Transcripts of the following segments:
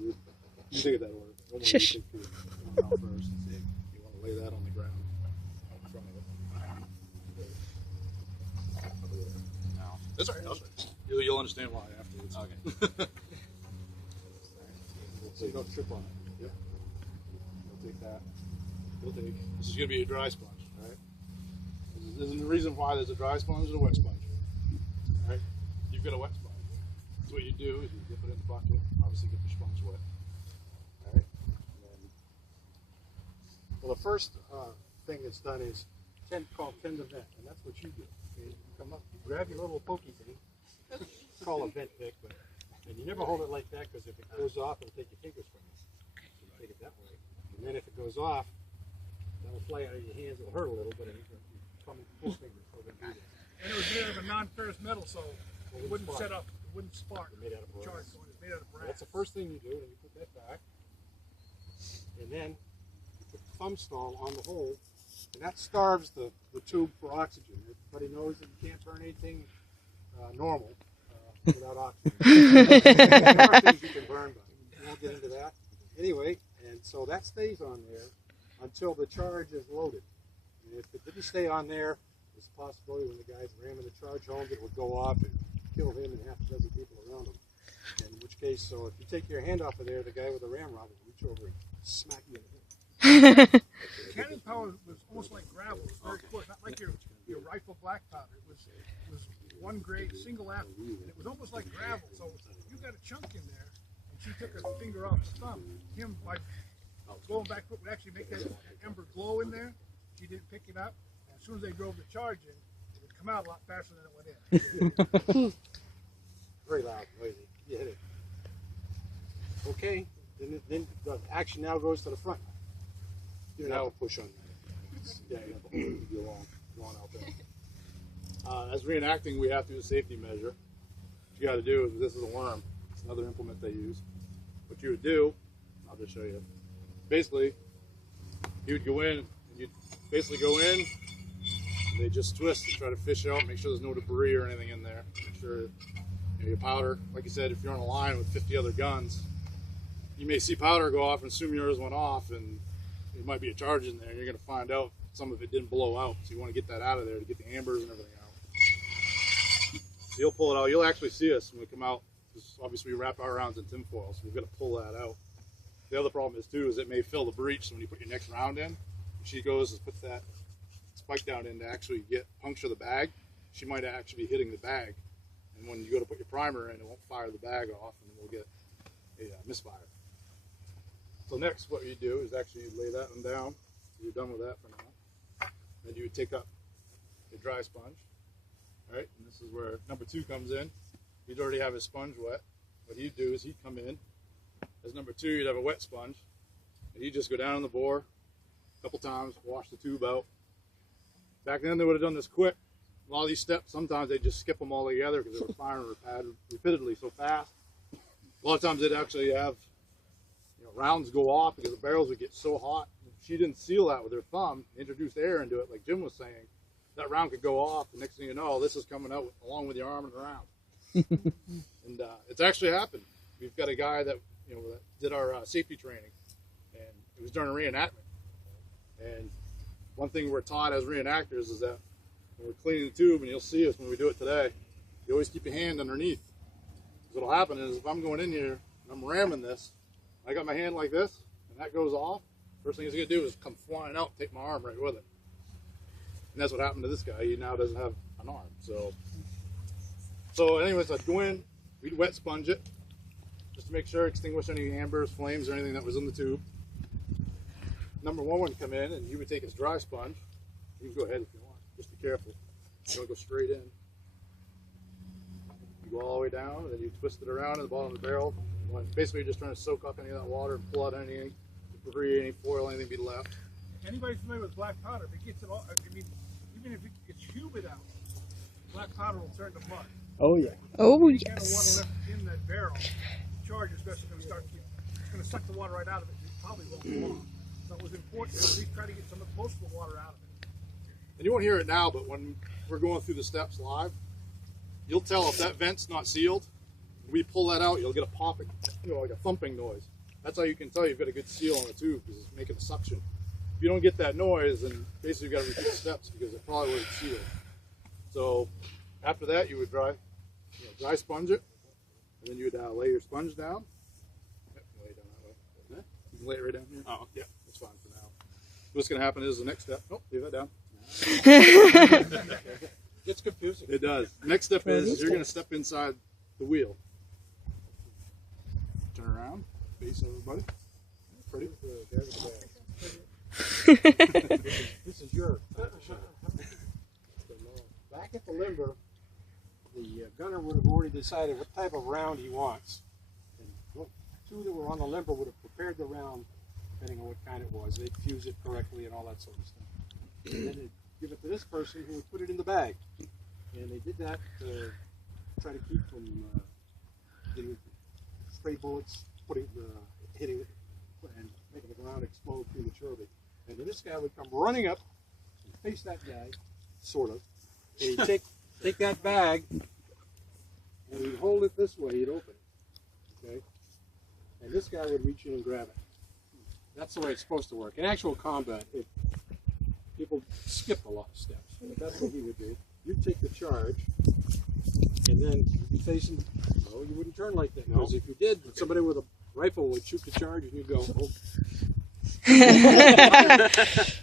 You take it that order. Shush. You take the one out first and see. You want to lay that on the ground in front of it. Now, that's all right. I'll show you. You'll understand why afterwards. Okay. So you don't trip on it. Yep. You'll take that. You'll take. This is going to be a dry sponge, all right? This is the reason why there's a dry sponge and a wet sponge. All right. You've got a wet sponge. So what you do is you dip it in the bucket. Obviously, get the sponge wet. All right. And then, well, the first thing that's done is called tend to vent, and that's what you do. You come up, you grab your little pokey thing. It's called a vent pick, but and you never hold it like that because if it goes off, it'll take your fingers from you. So you take it that way, and then if it goes off, that'll fly out of your hands. It'll hurt a little, but you come in full fingers. So they do that. And it was made out of a non-ferrous metal, so it wouldn't set up, it wouldn't spark. It's made out of brass. Charge, so it's made out of brass. That's the first thing you do, and you put that back, and then you put the thumb stall on the hole, and that starves the tube for oxygen. Everybody knows that you can't burn anything normal without oxygen. There are things you can burn, but we won't get into that. Anyway, and so that stays on there until the charge is loaded. And if it didn't stay on there, there's a possibility when the guy's ramming the charge home, it would go off and kill him and half a dozen people around him. In which case, so if you take your hand off of there, the guy with the ramrod will reach over and smack you in the head. Cannon powder was almost like gravel. It was very coarse, not like your rifle black powder. It was one grade, single apple, and it was almost like gravel. So you got a chunk in there, and she took her finger off the thumb. Him, by going back, would actually make that ember glow in there. She didn't pick it up. And as soon as they drove the charge in, it would come out a lot faster than it went in. Very loud, noisy. You hit it. Okay, then the action now goes to the front. You don't have to push on that. Yeah, you have to be long out there. As reenacting, we have to do a safety measure. What you got to do is, this is a worm. It's another implement they use. What you would do, I'll just show you. Basically, you would go in, and you'd basically go in, and they just twist and try to fish out, make sure there's no debris or anything in there. Make sure your powder, like you said, if you're on a line with 50 other guns, you may see powder go off and assume yours went off, and there might be a charge in there, and you're going to find out some of it didn't blow out. So you want to get that out of there to get the ambers and everything out. So you'll pull it out. You'll actually see us when we come out, because obviously we wrap our rounds in tinfoil, so we've got to pull that out. The other problem is too, is it may fill the breech, so when you put your next round in, she goes and puts that spike down in to actually puncture the bag. She might actually be hitting the bag. And when you go to put your primer in, it won't fire the bag off, and we'll get a misfire. So next, what you do is actually lay that one down. You're done with that for now. Then you would take up your dry sponge. All right, and this is where number 2 comes in. He'd already have his sponge wet. What he'd do is he'd come in. As number 2, you'd have a wet sponge. And he'd just go down in the bore a couple times, wash the tube out. Back then, they would have done this quick. A lot of these steps, sometimes they just skip them all together because they were firing repeatedly so fast. A lot of times they'd actually have rounds go off because the barrels would get so hot. If she didn't seal that with her thumb, introduced air into it, like Jim was saying, that round could go off. The next thing you know, this is coming out along with your arm and round. And it's actually happened. We've got a guy that that did our safety training, and it was during a reenactment. And one thing we're taught as reenactors is that when we're cleaning the tube, and you'll see us when we do it today, you always keep your hand underneath. What'll happen is if I'm going in here and I'm ramming this, I got my hand like this, and that goes off. First thing it's going to do is come flying out and take my arm right with it. And that's what happened to this guy. He now doesn't have an arm. So anyways, I'd go in, we'd wet sponge it, just to make sure, extinguish any ambers, flames, or anything that was in the tube. Number 1 would come in, and he would take his dry sponge. You can go ahead if you want. Just be careful. You don't go straight in. You go all the way down, and then you twist it around in the bottom of the barrel. Basically, you're just trying to soak up any of that water and pull out anything, debris, any foil, anything be left. Anybody familiar with black powder, if it gets it all, I mean, even if it's humid out, black powder will turn to mud. Oh yeah. Oh yes. Kind of water left in that barrel, the charge is going to start to, it's going to suck the water right out of it. It probably won't go off. So it was important to at least try to get some of most of the water out of it. And you won't hear it now, but when we're going through the steps live, you'll tell if that vent's not sealed, When we pull that out, you'll get a popping, like a thumping noise. That's how you can tell you've got a good seal on the tube, because it's making a suction. If you don't get that noise, then basically you've got to repeat steps, because it probably wasn't sealed. So after that, you would dry sponge it, and then you would lay your sponge down. Yep, lay it down that way. Yeah, you can lay it right down here. Oh, yeah, that's fine for now. What's going to happen is the next step. Oh, leave that down. It's confusing. It does. Next step is you're going to step inside the wheel. Turn around, face everybody. Pretty. This is your back at the limber. The gunner would have already decided what type of round he wants. And two that were on the limber would have prepared the round, depending on what kind it was. They'd fuse it correctly and all that sort of stuff. And then they'd give it to this person who would put it in the bag. And they did that to try to keep from getting stray bullets, hitting it and making the ground explode prematurely. And then this guy would come running up and face that guy, sort of, and he'd take that bag and he'd hold it this way, he'd open it, okay? And this guy would reach in and grab it. That's the way it's supposed to work. In actual combat, people skip a lot of steps, but that's what he would do. You'd take the charge, and then you'd be facing, no, you wouldn't turn like that, because if you did, somebody with a rifle would shoot the charge and you'd go, oh.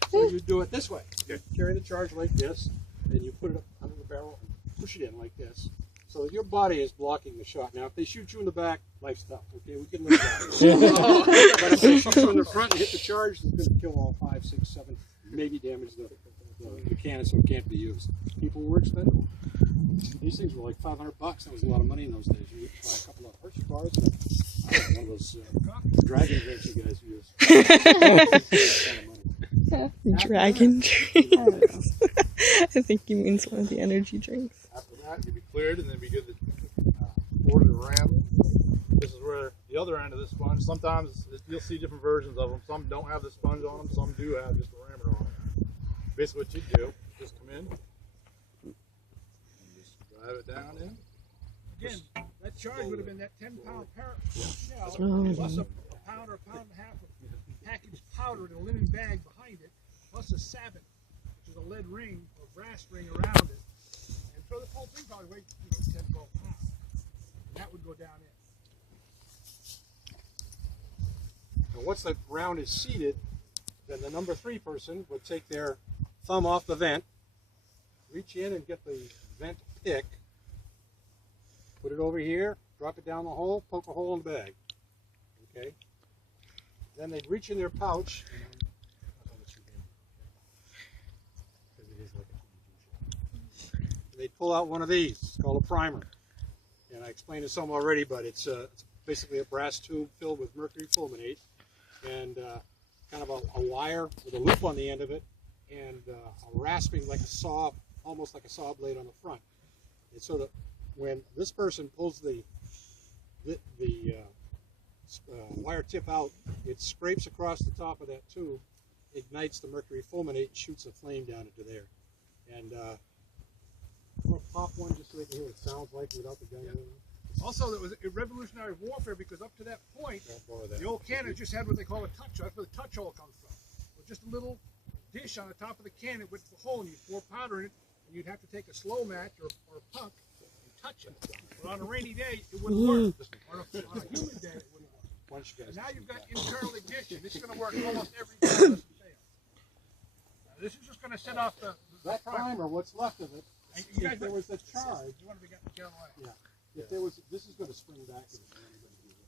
So you'd do it this way. You'd carry the charge like this, and you put it up under the barrel and push it in like this. So your body is blocking the shot. Now, if they shoot you in the back, life's tough. Okay, we can live that. But if they shoot you in the front and hit the charge, it's going to kill all 5, 6, 7, maybe damage the cannon, so it can't be used. People were expendable. These things were like $500. That was a lot of money in those days. You could buy a couple of Hershey bars and one of those dragon drinks you guys use. Dragon drinks. I think he means one of the energy drinks. After that, you'd be cleared, and then be good to order the ram. This is where the other end of the sponge. Sometimes you'll see different versions of them. Some don't have the sponge on them. Some do have just a rammer on them. Basically, what you do is just come in, and just drive it down in. Again, that charge would have been that 10-pound shell, Oh, plus a pound or a pound and a half of packaged powder in a linen bag behind it, plus a sabin, which is a lead ring or brass ring around it. And so the whole thing probably weighed 10, 12 pounds. And that would go down in. And once the round is seated, then the number 3 person would take their thumb off the vent, reach in and get the vent pick, put it over here, drop it down the hole, poke a hole in the bag. Okay? Then they'd reach in their pouch. They'd pull out one of these. It's called a primer. And I explained to some already, but it's basically a brass tube filled with mercury fulminate and kind of a wire with a loop on the end of it and a rasping like a saw, almost like a saw blade on the front. And so that when this person pulls the wire tip out, it scrapes across the top of that tube, ignites the mercury fulminate, and shoots a flame down into there. And I'm going to pop one just so they can hear what it sounds like without the gun. Also, there was a revolutionary warfare because up to that point, the old cannon just had what they call a touch hole. That's where the touch hole comes from. With just a little dish on the top of the cannon with the hole, and you'd pour powder in it, and you'd have to take a slow match or a punk and touch it. But on a rainy day, it wouldn't work. On a humid day, it wouldn't work. Now you've got internal ignition. This is going to work almost every time. It doesn't fail. Now, this is just going to set off the that primer, what's left of it, if there was a charge, you want to get away. yeah. If there was, this is going to spring back.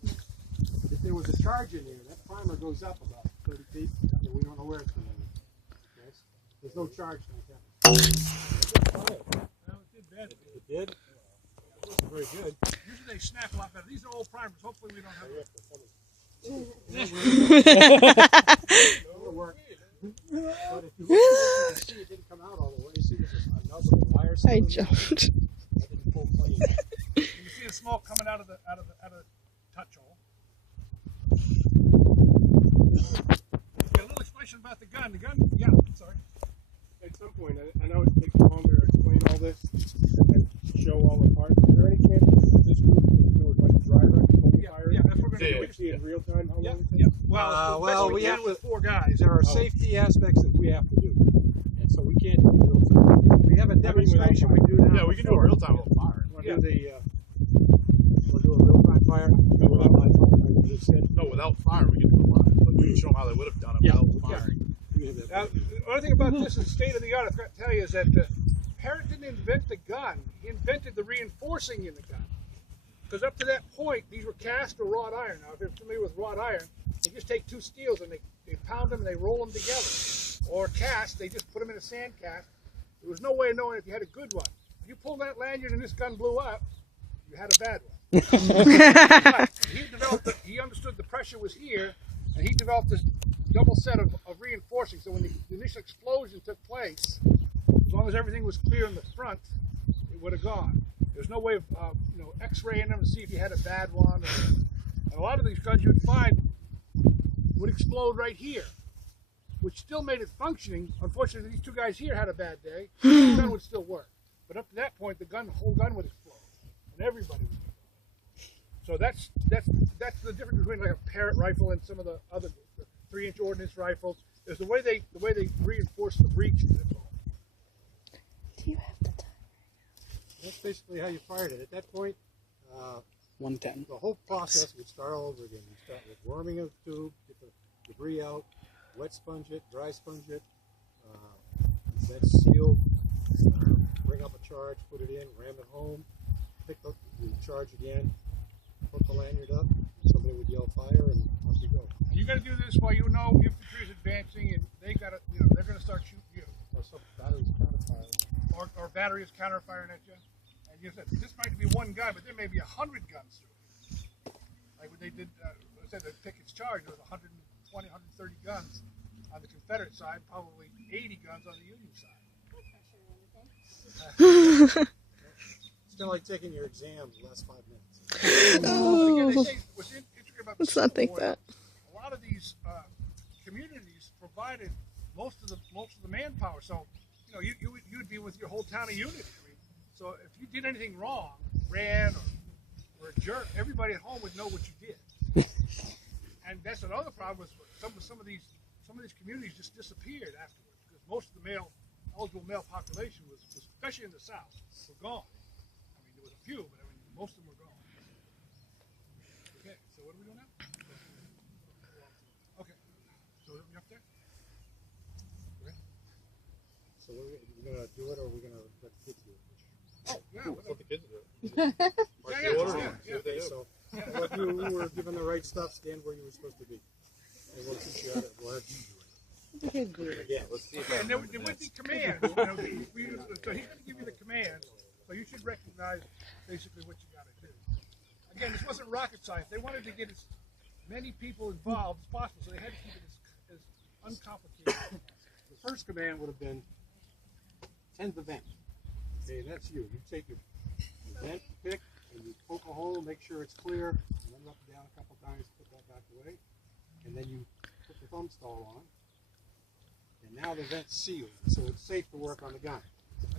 If there was a charge in there, that primer goes up about 30 feet, and we don't know where it's going to end. Okay? There's no charge like that. No, it did bad. It did? Very good. Usually they snap a lot better. These are old primers. Hopefully we don't have them. It'll work. But if you look, you can see it didn't come out all the way. You see there's another wire. I jumped. That didn't pull clean. You see the smoke coming out of the touch hole. Got a little explanation about the gun. The gun, yeah, sorry. At some point, I know it takes longer to explain all this and show all the parts. Is there any chance this group would like gonna Yeah. do. We see in real time how Yeah, long it yeah. takes? Well, well, we we did have it with to- 4 guys. There are safety aspects that we have to do, and so we can't do it real time. We have a demonstration we do now. Yeah, we can do a real time fire. Want Yeah. to do the? We'll do a real time fire. Like you said. No, without fire, we can do it live. But we can show them how they would have done it Yeah, without yeah. firing. We have that. Now, the only thing about this is state of the art, I forgot to tell you, is that Parrott didn't invent the gun. He invented the reinforcing in the gun. Because up to that point, these were cast or wrought iron. Now, if you're familiar with wrought iron, they just take 2 steels and they pound them and they roll them together. Or cast, they just put them in a sand cast. There was no way of knowing if you had a good one. If you pulled that lanyard and this gun blew up, you had a bad one. But he understood the pressure was here, and he developed this double set of reinforcing. So when the initial explosion took place, as long as everything was clear in the front, it would have gone. There's no way of X-raying them to see if you had a bad one. And a lot of these guns you'd find would explode right here, which still made it functioning. Unfortunately, these 2 guys here had a bad day. The gun would still work, but up to that point, the whole gun would explode, and everybody would. So that's the difference between like a Parrott rifle and some of the other 3-inch ordnance rifles. There's the way they reinforce the breech. That's all. Do you have the time? That's basically how you fired it. At that point, 110. the whole process would start all over again. You start with warming of the tube, get the debris out, wet sponge it, dry sponge it, then seal, bring up a charge, put it in, ram it home, pick up the charge again, put the lanyard up, somebody would yell fire, and off you go. You got to do this while you know infantry is advancing, and they got to, they're going to start shooting you, Or some batteries counterfire. or battery is counter firing at you. And you said this might be 1 gun, but there may be 100 guns through it. Like when they did, I said the Pickett's charge, there was 120, 130 guns on the Confederate side, probably 80 guns on the Union side. Still like taking your exam the last 5 minutes. But again, they say what's interesting about the Let's not Civil think War, that. a lot of these communities provided most of the manpower. So you'd be with your whole town of unity. I mean, so if you did anything wrong, ran or a jerk, everybody at home would know what you did. And that's another problem was some of these communities just disappeared afterwards because most of the eligible male population was especially in the South were gone. I mean there was a few, but I mean most of them were gone. Okay, so what are we doing now? Okay, so are we up there? So we're going to do it, or we're going to let the kids do it? Oh yeah, Let whatever. the kids do it. Yeah, yeah, order. yeah. Okay, so if you were given the right stuff, stand where you were supposed to be. And we'll teach you how to, we'll have you do it. Yeah, let's see if Okay, and there would be commands. So he's going to give you the commands, so you should recognize basically what you got to do. Again, this wasn't rocket science. They wanted to get as many people involved as possible, so they had to keep it as uncomplicated. The first command would have been, tend the vent. Okay, that's you. You take your vent pick and you poke a hole, make sure it's clear, and then up and down a couple times, put that back away, and then you put the thumb stall on. And now the vent's sealed, so it's safe to work on the gun.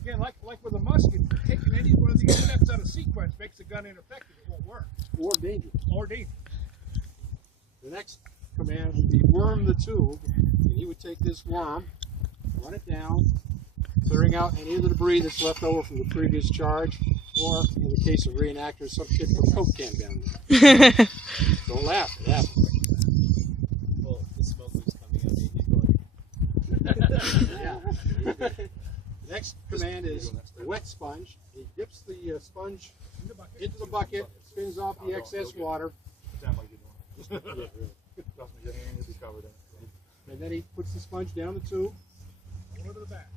Again, like with a musket, taking any one of these steps out of sequence makes the gun ineffective. It won't work. Or dangerous. Or dangerous. The next command would be worm the tube, and he would take this worm, run it down, clearing out any of the debris that's left over from the previous charge, or in the case of reenactors, some kid put a Coke can down there. Don't laugh, it happens. Well, the smoke was coming out. He's going. Yeah. Next command is wet sponge. He dips the sponge into the bucket, spins off the excess water, Pretend like you're doing it. Trust me, your hand will be covered in it. and then he puts the sponge down the tube. Go to the back.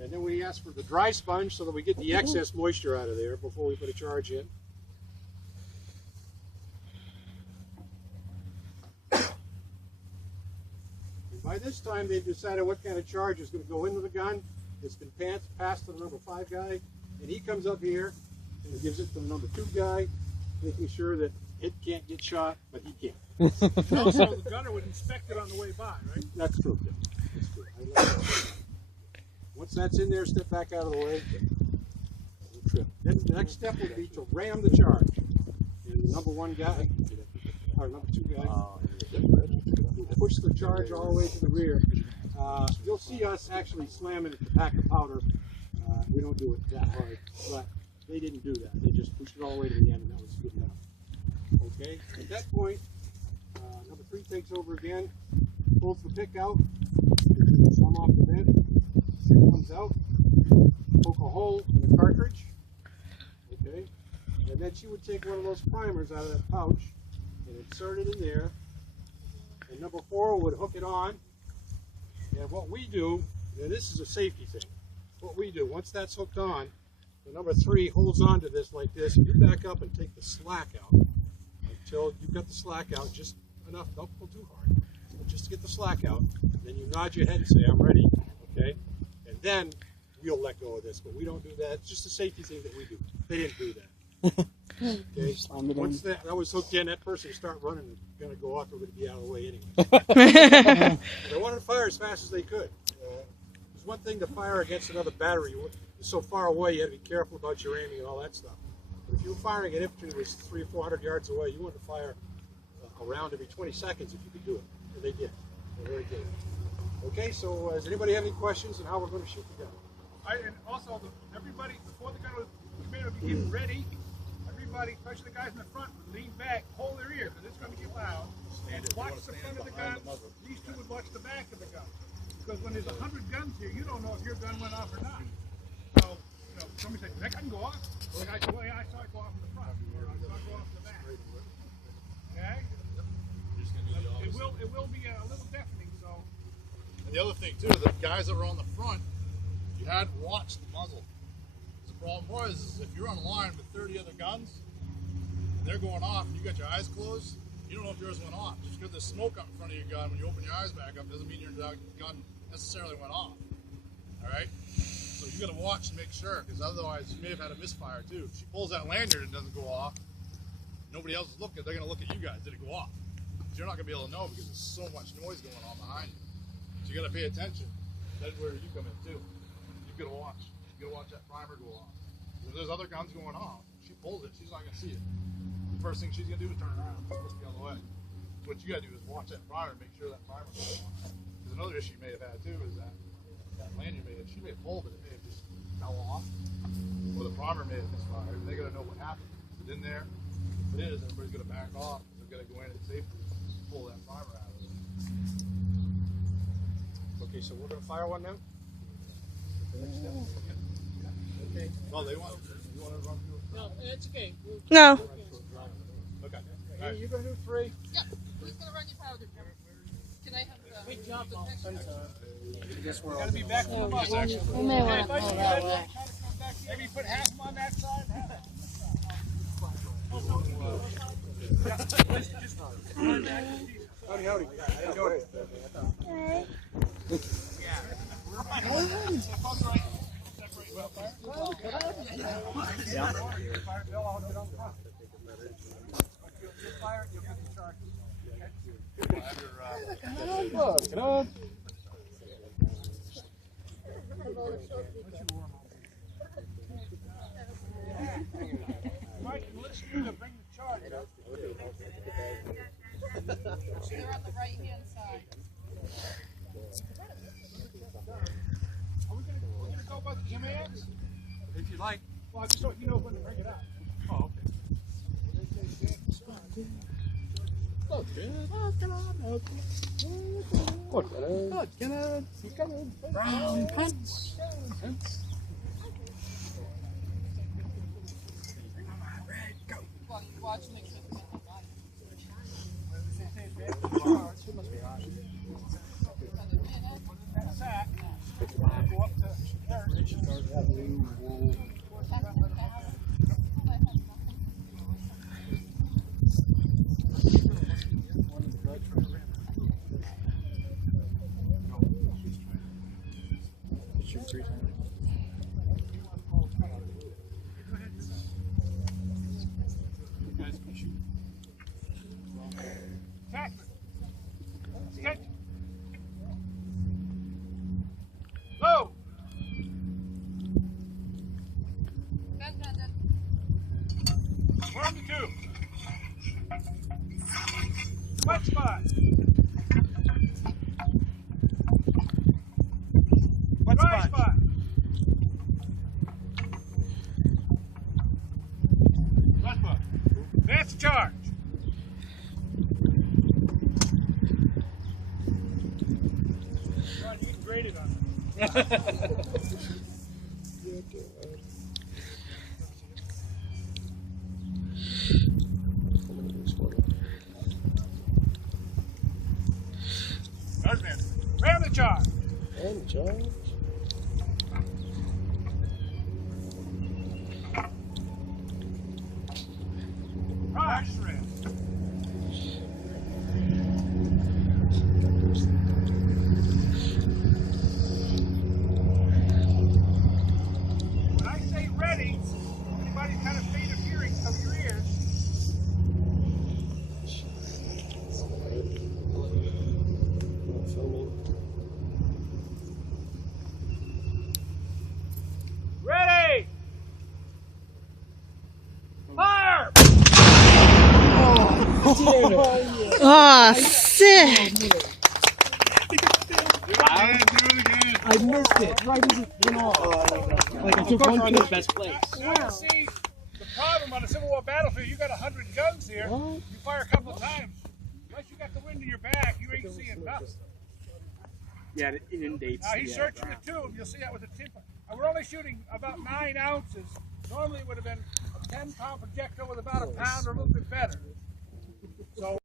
And then we ask for the dry sponge so that we get the excess moisture out of there before we put a charge in. And by this time, they've decided what kind of charge is going to go into the gun. It's been passed to the number 5 guy, and he comes up here and he gives it to the number 2 guy, making sure that it can't get shot, but he can. And also, the gunner would inspect it on the way by, right? That's true. That's true. Once that's in there, step back out of the way. strip. Then the next step would be to ram the charge. And the number one guy, or number two guy, would push the charge all the way to the rear. You'll see us actually slamming it to pack the powder. We don't do it that hard, but they didn't do that. They just pushed it all the way to the end, and that was good enough. Okay, at that point, number three takes over again, pulls the pick out, some off the vent, comes out, poke a hole in the cartridge, okay, and then she would take one of those primers out of that pouch and insert it in there, and number four would hook it on. And what we do, and this is a safety thing, what we do, once that's hooked on, the number three holds on to this like this, and you back up and take the slack out until you've got the slack out just enough, don't pull too hard, but just to get the slack out. Then you nod your head and say, I'm ready, okay? And then we'll let go of this, but we don't do that. It's just a safety thing that we do. They didn't do that. Okay? Once that was hooked in, that person start running and going to go off, they're going to be out of the way anyway. They wanted to fire as fast as they could. There's one thing to fire against another battery. It's so far away, you have to be careful about your aiming and all that stuff. But if you were firing an infantry that was 300 or 400 yards away, you wanted to fire a round every 20 seconds if you could do it. And they did. They really did. Okay, so does anybody have any questions on how we're going to shoot the gun? And also, everybody, before the gun was commander would be getting ready, everybody, especially the guys in the front, would lean back, hold their ear, because it's going to get loud, and watch the front of the gun. These two would watch the back of the gun. Because when there's 100 guns here, you don't know if your gun went off or not. So, you know, somebody said, that gun go off? Or the guy said, well, yeah, I saw it go off in the front, or I saw it go off in the back. Okay? It will be a little deafening, so. And the other thing too, the guys that were on the front, you had to watch the muzzle. The problem was, is if you're on a line with 30 other guns, and they're going off, and you got your eyes closed, you don't know if yours went off. Just because there's smoke up in front of your gun, when you open your eyes back up, doesn't mean your gun necessarily went off. All right? So you got to watch and make sure, because otherwise you may have had a misfire too. If she pulls that lanyard and doesn't go off, nobody else is looking. They're going to look at you guys. Did it go off? You're not going to be able to know because there's so much noise going on behind you. So you got to pay attention. That's where you come in too. You got to watch. You got to watch that primer go off. If there's other guns going off, she pulls it, she's not going to see it. The first thing she's going to do is turn around. It's supposed to be on the way. So what you got to do is watch that primer and make sure that primer goes on. Because another issue you may have had too is that lanyard she may have pulled it, it may have just fell off. Or the primer may have misfired. They got to know what happened. If it's in there, if it is, everybody's going to back off. They're going to go in and safely pull that primer out of it. Okay, so we're going to fire one now? Okay. Well, they want. You want to run through? No, it's okay. No. Okay. Hey, you're going to do three? Yeah, who's gonna run your powder? Can I have the? Good job, Mom. I guess we're all Gotta be back on the bus, actually. We may want to pull that way. Maybe put half them on that side, half that. Howdy, howdy. How you doing? Mike, let's bring the charge up. They're on the right-hand side. Are we gonna go by the commands? If you like. Well, I just don't, you know when to bring it up. Oh, okay. Brown pants. Well, you watch and make sure there's nothing on That sack, go up to dirt. Let's charge. Come on, you can grade it on it. Guardsman, ram the charge. And charge. Charge ram. When I say ready, anybody kind of faint of hearing, cover your ears. Ready! Fire! Ah, sick. I missed it. Right as it went off. Like I took one We're in the best place. Now you see the problem on a Civil War battlefield. You got 100 guns here. You fire a couple of times. Unless you got the wind in your back, you ain't seeing nothing. Yeah, it inundates. Now he's searching the tube. You'll see that with the tip. And we're only shooting about 9 ounces. Normally it would have been a 10-pound projectile with about a pound or a little bit better. So